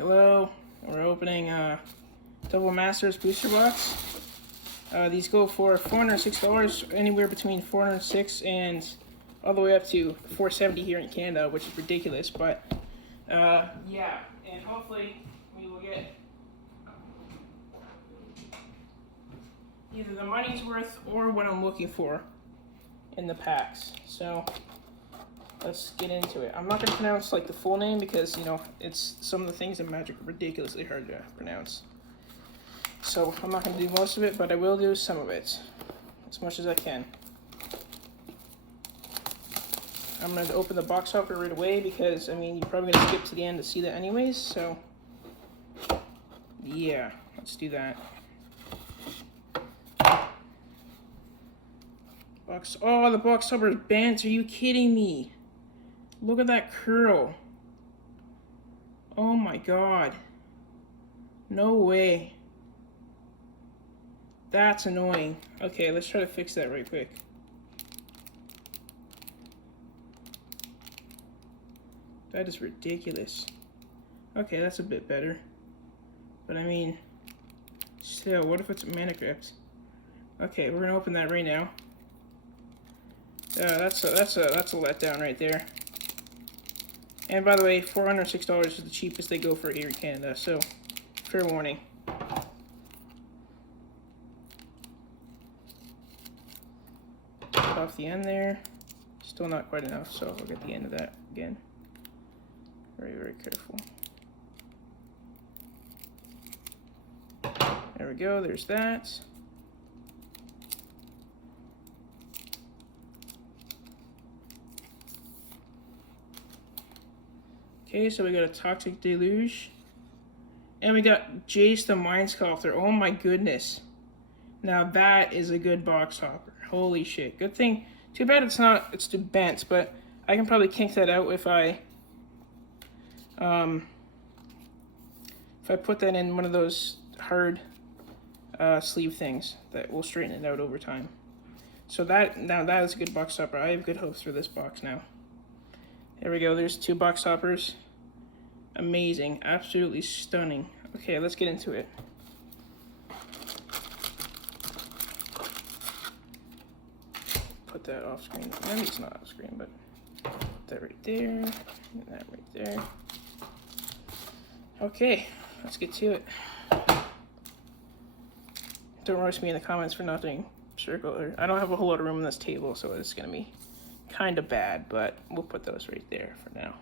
Hello, we're opening Double Masters booster box. These go for $406, anywhere between $406 and all the way up to $470 here in Canada, which is ridiculous. But yeah, and hopefully we will get either the money's worth or what I'm looking for in the packs. So let's get into it. I'm not going to pronounce like the full name because, you know, it's some of the things in Magic are ridiculously hard to pronounce. So I'm not going to do most of it, but I will do some of it as much as I can. I'm going to open the box hopper right away because, I mean, you're probably going to skip to the end to see that anyways. So yeah, let's do that. Oh, the box hopper is bent. Are you kidding me? Look at that curl. Oh my god. No way. That's annoying. Okay, let's try to fix that right quick. That is ridiculous. Okay, that's a bit better. But I mean, still, what if it's Mana Crypt? Okay, we're gonna open that right now. That's a letdown right there. And by the way, $406 is the cheapest they go for here in Canada, so fair warning. Cut off the end there. Still not quite enough, so we'll get the end of that again. Very, very careful. There we go, there's that. Okay, so we got a Toxic Deluge. And we got Jace the Mind Sculptor. Oh my goodness. Now that is a good box hopper. Holy shit. Good thing. Too bad it's too bent, but I can probably kink that out if I put that in one of those hard sleeve things that will straighten it out over time. So that is a good box hopper. I have good hopes for this box now. There we go, there's two box hoppers. Amazing, absolutely stunning. Okay, let's get into it. Put that off screen. Maybe it's not off screen, but put that right there, and that right there. Okay, let's get to it. Don't roast me in the comments for not doing circle. I don't have a whole lot of room on this table, so it's gonna be kind of bad, but we'll put those right there for now.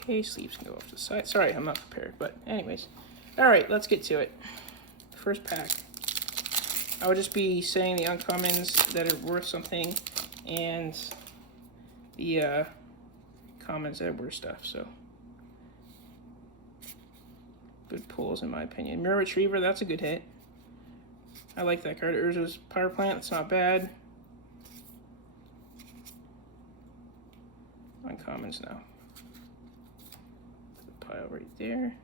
Okay, sleeves can go off to the side. Sorry, I'm not prepared, but anyways. All right, let's get to it. First pack. I would just be saying the uncommons that are worth something and the commons that are worth stuff, so. Good pulls in my opinion. Mirror Retriever, that's a good hit. I like that card. Urza's Power Plant, it's not bad. Uncommons now. Put the pile right there.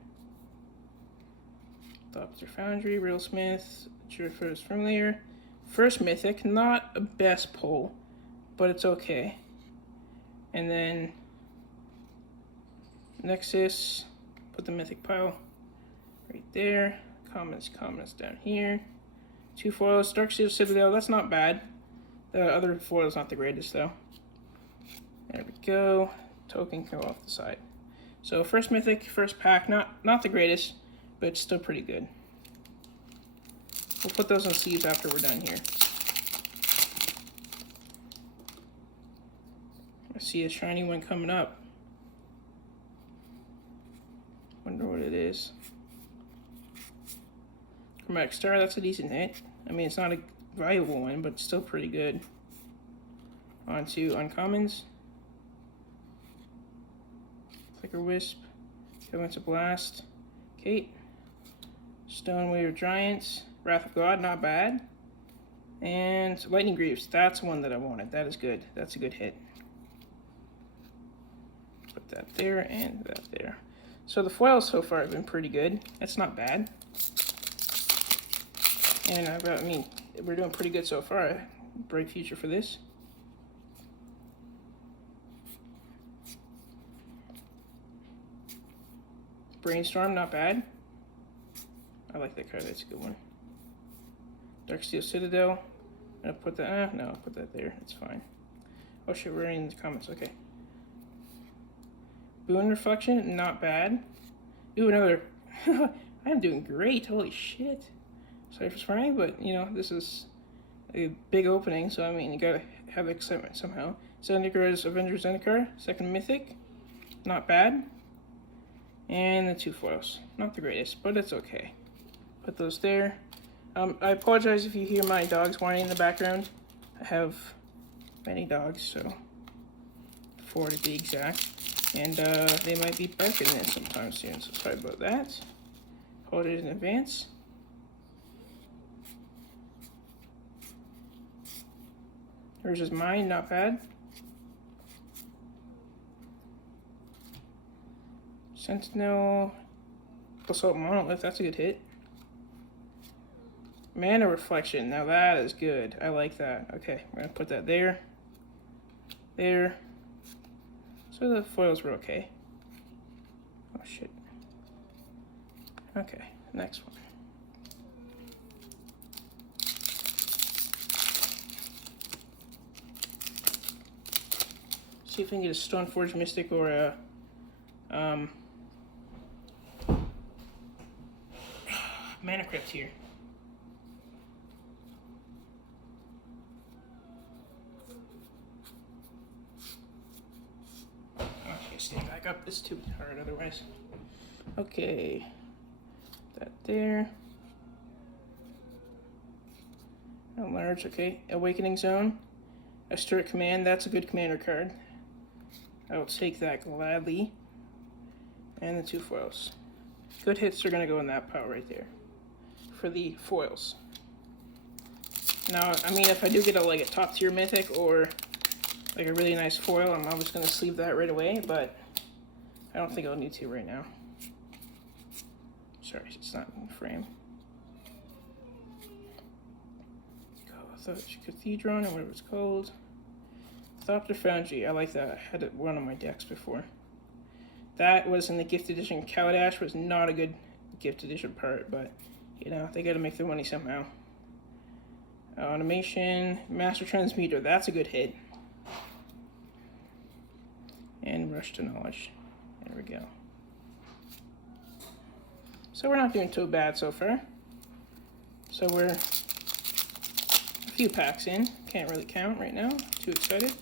Dr. Foundry, Real Smith, Jurfur's Familiar. First Mythic, not a best pull, but it's okay. And then Nexus, put the Mythic pile right there. Commons down here. Two foils, Darksteel Citadel, that's not bad. The other foil is not the greatest though. There we go. Token can go off the side. So first Mythic, first pack, not the greatest, but it's still pretty good. We'll put those on sleeves after we're done here. I see a shiny one coming up. Wonder what it is. Chromatic Star, that's a decent hit. I mean, it's not a valuable one, but it's still pretty good. On to uncommons. Flicker Wisp, Elemental Blast, Kate, Stone Wave of Giants, Wrath of God, not bad, and Lightning Greaves, that's one that I wanted. That is good. That's a good hit. Put that there and that there. So the foils so far have been pretty good. That's not bad. And I mean, we're doing pretty good so far. Bright future for this. Brainstorm, not bad. I like that card, that's a good one. Darksteel Citadel. I'm gonna put that, no, I'll put that there, it's fine. Oh shit, we're in the comments, okay. Boon Reflection, not bad. Ooh, another, I'm doing great, holy shit. Sorry for swearing, but you know, this is a big opening, so I mean, you gotta have excitement somehow. Zendikar Avengers Zendikar, second mythic, not bad. And the 2 foils, not the greatest, but it's okay. Put those there. I apologize if you hear my dogs whining in the background. I have many dogs, so 4 to be exact. And they might be barking in sometime soon, so sorry about that. Apologize in advance. Hers is mine, not bad. Sentinel, Basalt Monolith, that's a good hit. Mana Reflection, now that is good. I like that. Okay, we're gonna put that there. There. So the foils were okay. Oh shit. Okay, next one. See if we can get a Stoneforge Mystic or a Mana Crypt here. Okay, stay back up. This is too hard otherwise. Okay, that there. Large. Okay, Awakening Zone. Asturic Command. That's a good commander card. I will take that gladly. And the 2 foils. Good hits are gonna go in that pile right there for the foils. Now, I mean, if I do get a top tier mythic or like a really nice foil, I'm always gonna sleeve that right away, but I don't think I'll need to right now. Sorry, it's not in frame. Cathedron or whatever it's called. Thopter Foundry, I like that. I had one on my decks before. That was in the gift edition. Kaladesh was not a good gift edition part, but you know, they gotta make their money somehow. Automation, Master Transmuter, that's a good hit. And Rush to Knowledge. There we go. So we're not doing too bad so far. So we're a few packs in. Can't really count right now. Too excited.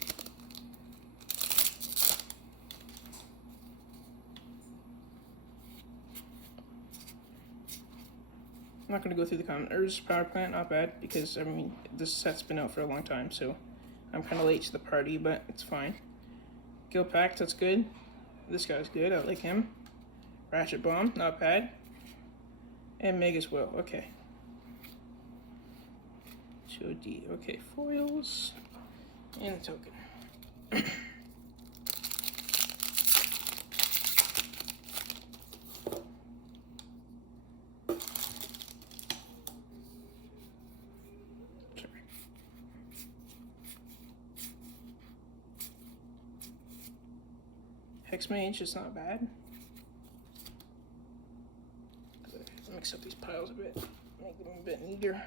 I'm not going to go through the comment. Urza's Power Plant, not bad, because, I mean, this set's been out for a long time, so I'm kind of late to the party, but it's fine. Gil Pact, that's good. This guy's good, I like him. Ratchet Bomb, not bad. And Mega's Will, okay. 2D, okay, foils. And a token. Hexmage is not bad. Mix up these piles a bit, make them a bit neater.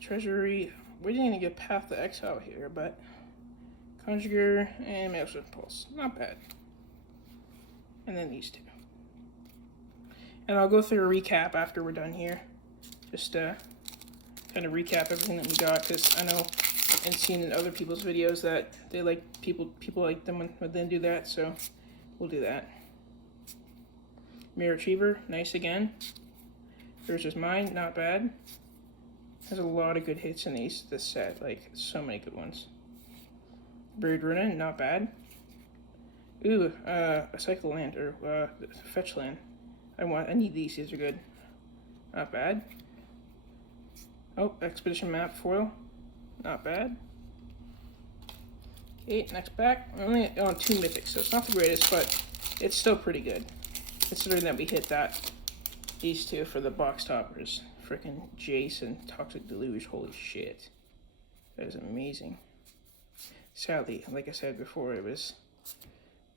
Treasury, we didn't even get Path to Exile here, but Conjurer and Maelstrom Pulse, not bad. And then these two. And I'll go through a recap after we're done here. Just kind of recap everything that we got, because I know and seen in other people's videos that they like people like them when they do that, so we'll do that. Mirror Retriever, nice again. Yours is mine, not bad. Has a lot of good hits in this set, like so many good ones. Buried Runa, not bad. Ooh, a Cycle Land or Fetch Land. I need these. These are good. Not bad. Oh, Expedition Map foil. Not bad. Okay, next pack. We're only on 2 mythics, so it's not the greatest, but it's still pretty good. Considering that we hit these two for the box toppers. Frickin' Jason, Toxic Deluge, holy shit. That is amazing. Sadly, like I said before, it was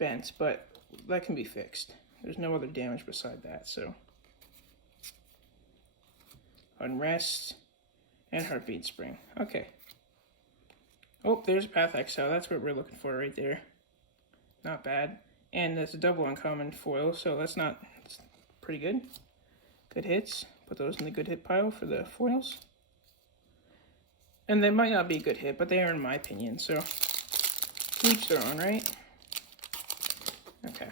bent, but that can be fixed. There's no other damage beside that, so. Unrest and heartbeat spring. Okay. Oh, there's Path Exile. That's what we're looking for right there. Not bad. And that's a double uncommon foil, so that's pretty good. Good hits. Put those in the good hit pile for the foils. And they might not be a good hit, but they are in my opinion, so to each their own, right? Okay.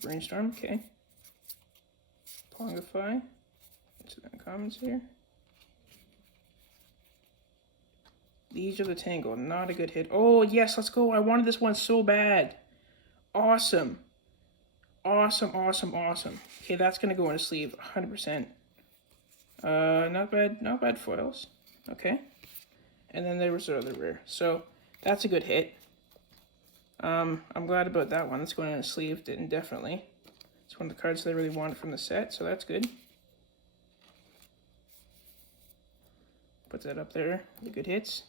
Brainstorm, okay. Pongify. So the uncommons here. These are the Tangle, not a good hit. Oh, yes, let's go. I wanted this one so bad. Awesome. Awesome, awesome, awesome. Okay, that's going to go in a sleeve, 100%. Not bad foils. Okay. And then there was the other rare. So, that's a good hit. I'm glad about that one. That's going in a sleeve, definitely. It's one of the cards that I really wanted from the set, so that's good. Put that up there, the good hits.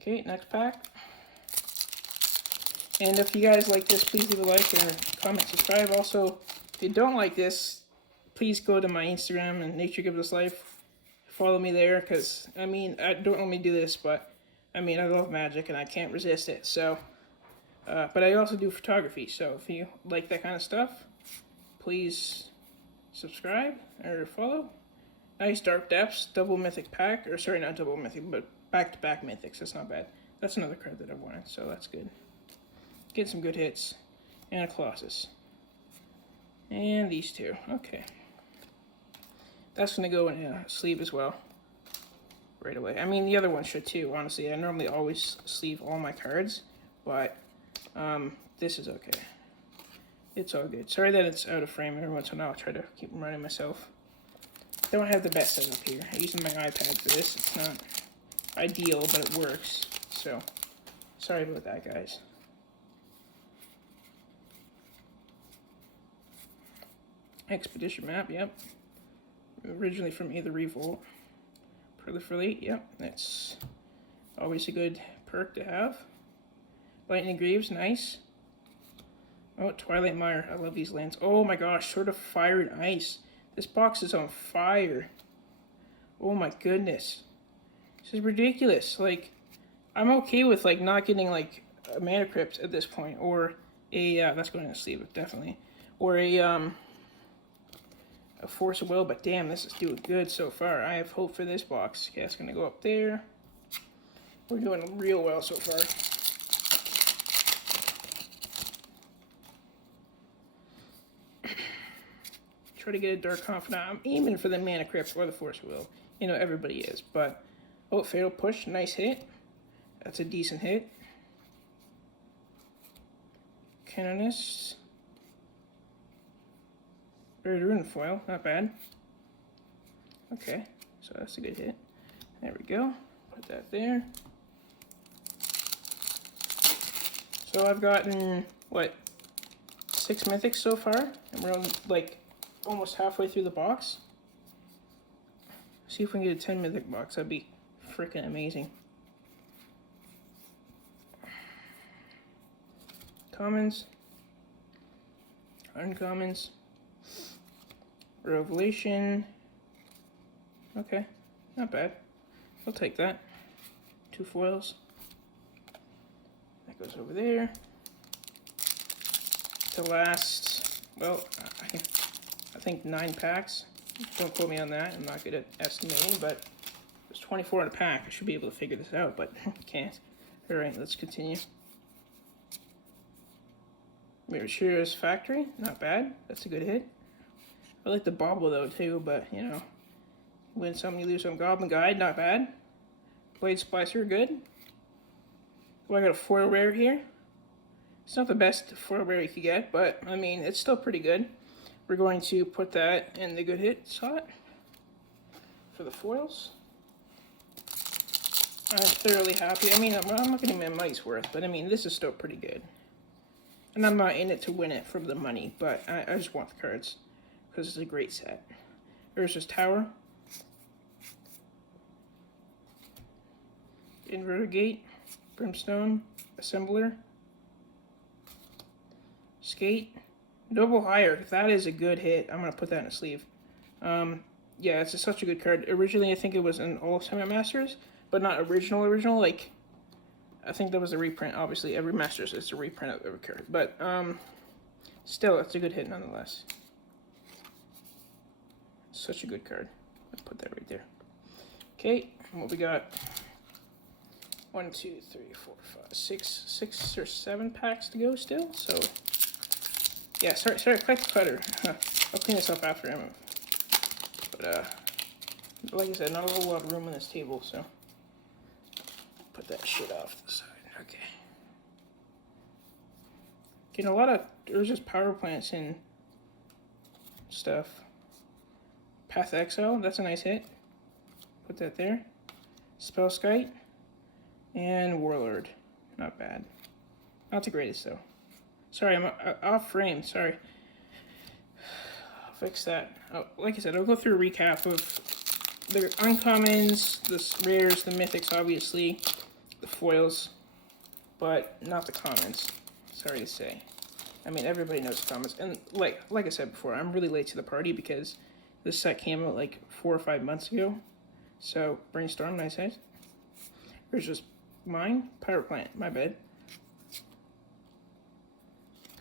Okay, next pack. And if you guys like this, please leave a like and comment, subscribe. Also, if you don't like this, please go to my Instagram and Nature Gives Us Life. Follow me there, because, I mean, I don't normally do this, but, I mean, I love magic and I can't resist it, so. But I also do photography, so if you like that kind of stuff, please subscribe or follow. Nice Dark Depths, double mythic pack, or sorry, not double mythic, but back-to-back mythics, that's not bad. That's another card that I wanted, so that's good. Get some good hits, and a Colossus. And these two, okay. That's gonna go in a sleeve as well, right away. I mean, the other one should too, honestly. I normally always sleeve all my cards, but this is okay. It's all good. Sorry that it's out of frame every once in a while. I'll try to keep reminding myself. Don't have the best setup here. I'm using my iPad for this. It's not ideal, but it works. So, sorry about that, guys. Expedition map, yep. Originally from Either Revolt. Proliferate, yep. That's always a good perk to have. Lightning Greaves, nice. Oh, Twilight Mire. I love these lands. Oh my gosh, Sword of Fire and Ice. This box is on fire. Oh my goodness. This is ridiculous. Like, I'm okay with, like, not getting, like, a Mana Crypt at this point. Or a, that's going in the sleeve, definitely. Or a Force of Will, but damn, this is doing good so far. I have hope for this box. Okay, that's going to go up there. We're doing real well so far. Try to get a Dark Confidant. I'm aiming for the Mana Crypt or the Force of Will. You know, everybody is, but... Oh, Fatal Push, nice hit. That's a decent hit. Canonist. Buried Ruin Foil, not bad. Okay, so that's a good hit. There we go. Put that there. So I've gotten, what, 6 mythics so far? And we're on, like, almost halfway through the box. See if we can get a 10 mythic box. That'd be freaking amazing. Commons. Uncommons. Revelation. Okay, not bad. I'll take that. 2 foils. That goes over there. To last, well, I think 9 packs. Don't quote me on that. I'm not good at estimating, but there's 24 in a pack. I should be able to figure this out, but can't. All right, let's continue. Mirashira's Factory, not bad. That's a good hit. I like the Bobble though too, but you know, win some, you lose some. Goblin Guide, not bad. Blade Splicer, good. Well, I got a foil rare here. It's not the best foil rare you could get, but I mean, it's still pretty good. We're going to put that in the good hit slot for the foils. I'm thoroughly happy. I mean, I'm not getting my money's worth, but I mean, this is still pretty good. And I'm not in it to win it for the money, but I just want the cards because it's a great set. Urza's Tower. Inverter Gate. Brimstone. Assembler. Skate. Noble Hire. That is a good hit. I'm going to put that in a sleeve. Yeah, it's such a good card. Originally, I think it was an All Summit Masters, but not original. Like, I think that was a reprint. Obviously, every Masters is a reprint of every card. But, still, it's a good hit nonetheless. Such a good card. Let's put that right there. Okay, what we got? 1, 2, 3, 4, 5, 6 or 7 packs to go still. So, yeah, sorry, collect the clutter. I'll clean this up after Emma. But, like I said, not a whole lot of room on this table, so put that shit off to the side. Okay. Getting a lot of, there's just power plants and stuff. Path Exile, that's a nice hit. Put that there. Spellskite. And Warlord. Not bad. Not the greatest, though. Sorry, I'm off frame. Sorry. I'll fix that. Oh, like I said, I'll go through a recap of the uncommons, the rares, the mythics, obviously, the foils, but not the commons. Sorry to say. I mean, everybody knows the commons. And like I said before, I'm really late to the party because this set came out like 4 or 5 months ago. So, Brainstorm, nice hit. There's just mine. Power Plant, my bad.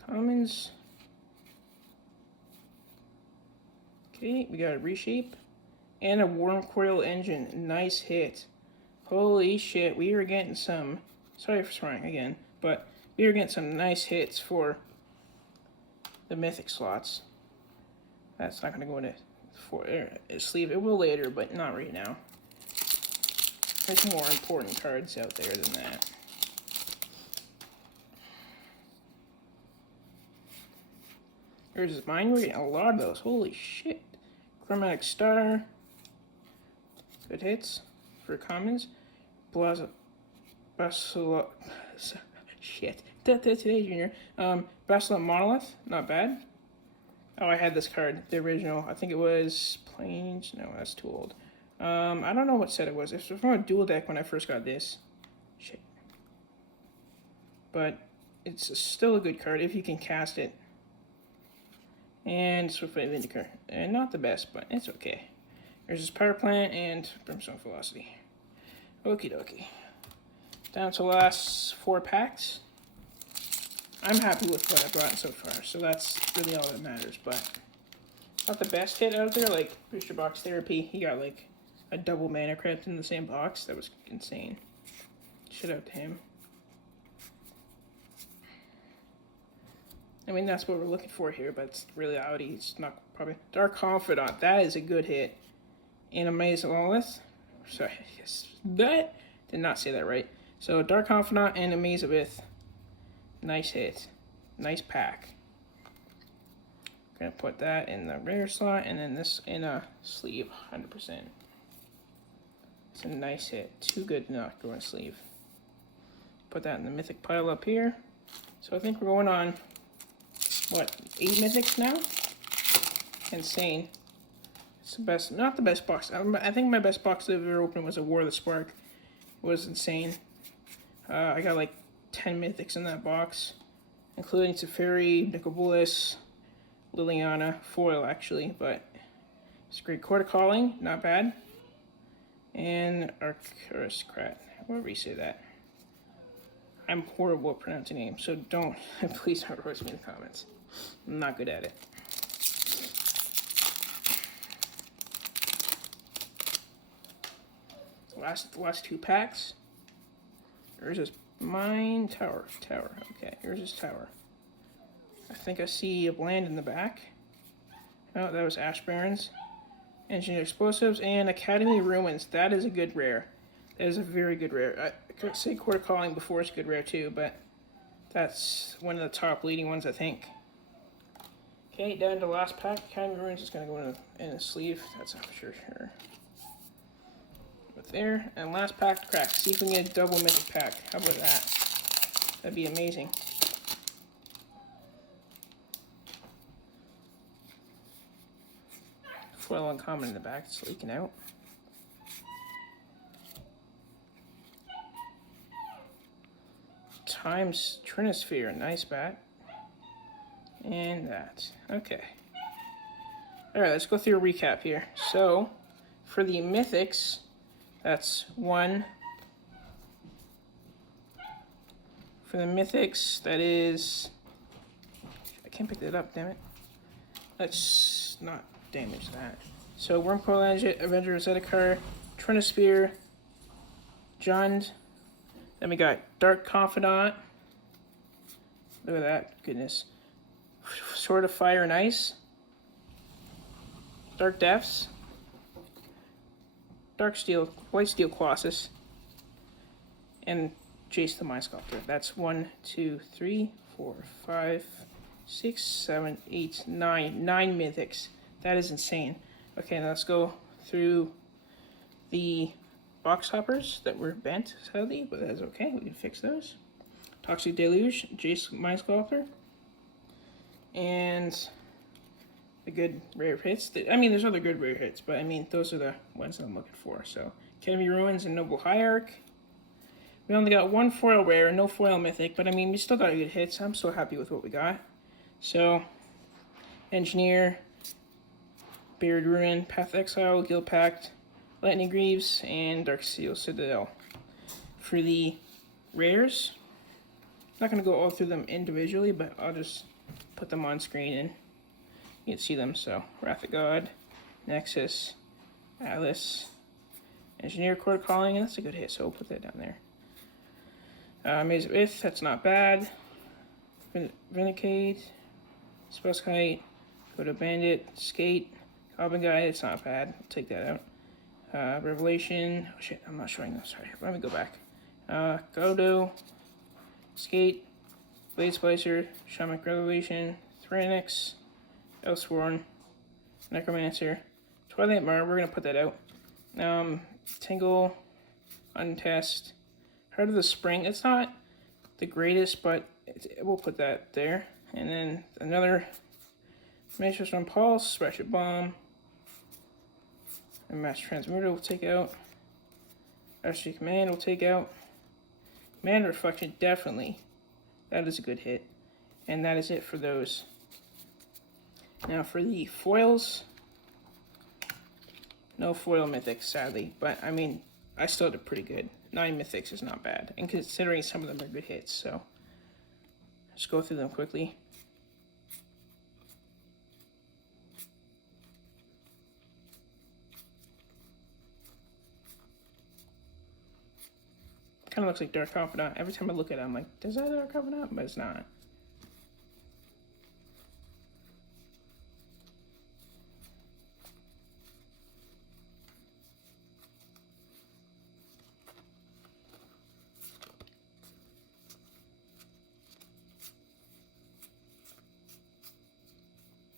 Commons. Okay, we got a Reshape. And a Wurmcoil Engine. Nice hit. Holy shit, we are getting some... Sorry for swearing again, but we are getting some nice hits for the mythic slots. That's not going to go into a sleeve. It will later, but not right now. There's more important cards out there than that. Here's mine. We're getting a lot of those. Holy shit. Chromatic Star. Good hits for commons. Basila. Shit. Today, Junior. Basila Monolith. Not bad. Oh, I had this card. The original. I think it was Plains. No, that's too old. I don't know what set it was. It was from a dual deck when I first got this. Shit. But it's still a good card if you can cast it. And Swiftfoot Vindicator. And not the best, but it's okay. There's this Power Plant and Brimstone Velocity. Okie dokie. Down to the last 4 packs. I'm happy with what I've gotten so far, so that's really all that matters. But not the best hit out there, like Booster Box Therapy. He got like a double Mana Crypt in the same box. That was insane. Shout out to him. I mean, that's what we're looking for here, but it's reality. It's not probably... Dark Confidant. That is a good hit. And Amaze Lawless. Sorry, yes. That did not say that right. So, Dark Confidant and Amaze Abyss. Nice hit. Nice pack. Gonna put that in the rare slot, and then this in a sleeve, 100%. It's a nice hit. Too good to not go in a sleeve. Put that in the mythic pile up here. So I think we're going on... what, 8 mythics now? Insane. It's the best, not the best box. I think my best box I've ever opened was a War of the Spark. It was insane. I got like 10 mythics in that box, including Teferi, Nicol Liliana, foil actually, but it's great. Court of Calling, not bad. And Aristocrat, however you say that. I'm horrible at pronouncing names, so don't, please don't roast me in the comments. I'm not good at it. The last 2 packs. There's this Mine Tower. Okay, here's this Tower. I think I see a Bland in the back. Oh, that was Ash Barrens. Engineered Explosives and Academy Ruins. That is a good rare. That is a very good rare. I could say Court of Calling before it's a good rare too, but that's one of the top leading ones, I think. Okay, down to the last pack. Academy Ruins is going to go in a sleeve. That's for sure. But there, and last pack to crack. See if we can get a double mythic pack. How about that? That'd be amazing. foil uncommon in the back. It's leaking out. Times Trinisphere, nice bat. And that. Okay. Alright, let's go through a recap here. So, for the Mythics, that's 1. For the Mythics, that is... I can't pick that up, damn it. Let's not damage that. So, Wurmcoil Avenger, Zendikar, Trinisphere, Jund. Then we got Dark Confidant. Look at that, goodness. Sword of Fire and Ice. Dark Depths. Dark Steel, White Steel Colossus. And Jace the Mind Sculptor. That's 1, 2, 3, 4, 5, 6, 7, 8, 9. 9 mythics. That is insane. Okay, now let's go through the box hoppers that were bent, sadly, but that's okay. We can fix those. Toxic Deluge, Jace Mind Sculptor, and the good rare hits. I mean, there's other good rare hits, but I mean, those are the ones that I'm looking for. So, Academy Ruins and Noble Hierarch. We only got 1 foil rare, no foil mythic, but I mean, we still got good hits. I'm so happy with what we got. So, Engineer, Buried Ruin, Path of Exile, Guild Pact, Lightning Greaves, and Darksteel Citadel. For the rares, I'm not going to go all through them individually, but I'll just put them on screen and you can see them. So, Wrath of God, Nexus, Atlas, Engineer Court Calling, that's a good hit, so we'll put that down there. Maze of Ith, that's not bad. Vindicate, Spellskite, Go to Bandit, Skate, Goblin Guy, it's not bad, I'll take that out. Revelation, oh shit, I'm not showing them, sorry, let me go back. Godo, Skate, Blade Splicer, Shamanic Revelation, Thranix, Elsworn, Necromancer, Twilight Mar, we're going to put that out. Tingle, Untest, Heart of the Spring, it's not the greatest, but we'll put that there. And then another Matrix from Pulse, Smash It Bomb, and Master Transmuter will take out. Master Command will take out. Command Reflection, definitely. That is a good hit. And that is it for those. Now for the foils, no foil mythics, sadly. But, I mean, I still did pretty good. 9 mythics is not bad. And considering some of them are good hits, so just go through them quickly. Kind of looks like Dark Confidant. Every time I look at it, I'm like, does that Dark Confidant? But it's not.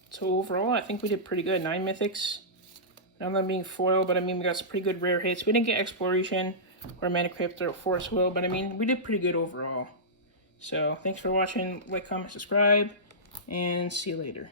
So overall, I think we did pretty good. 9 mythics. None of them being foil, but I mean, we got some pretty good rare hits. We didn't get Exploration or Mana Crypt or Force Will, but I mean, we did pretty good overall. So thanks for watching. Like, comment, subscribe, and see you later.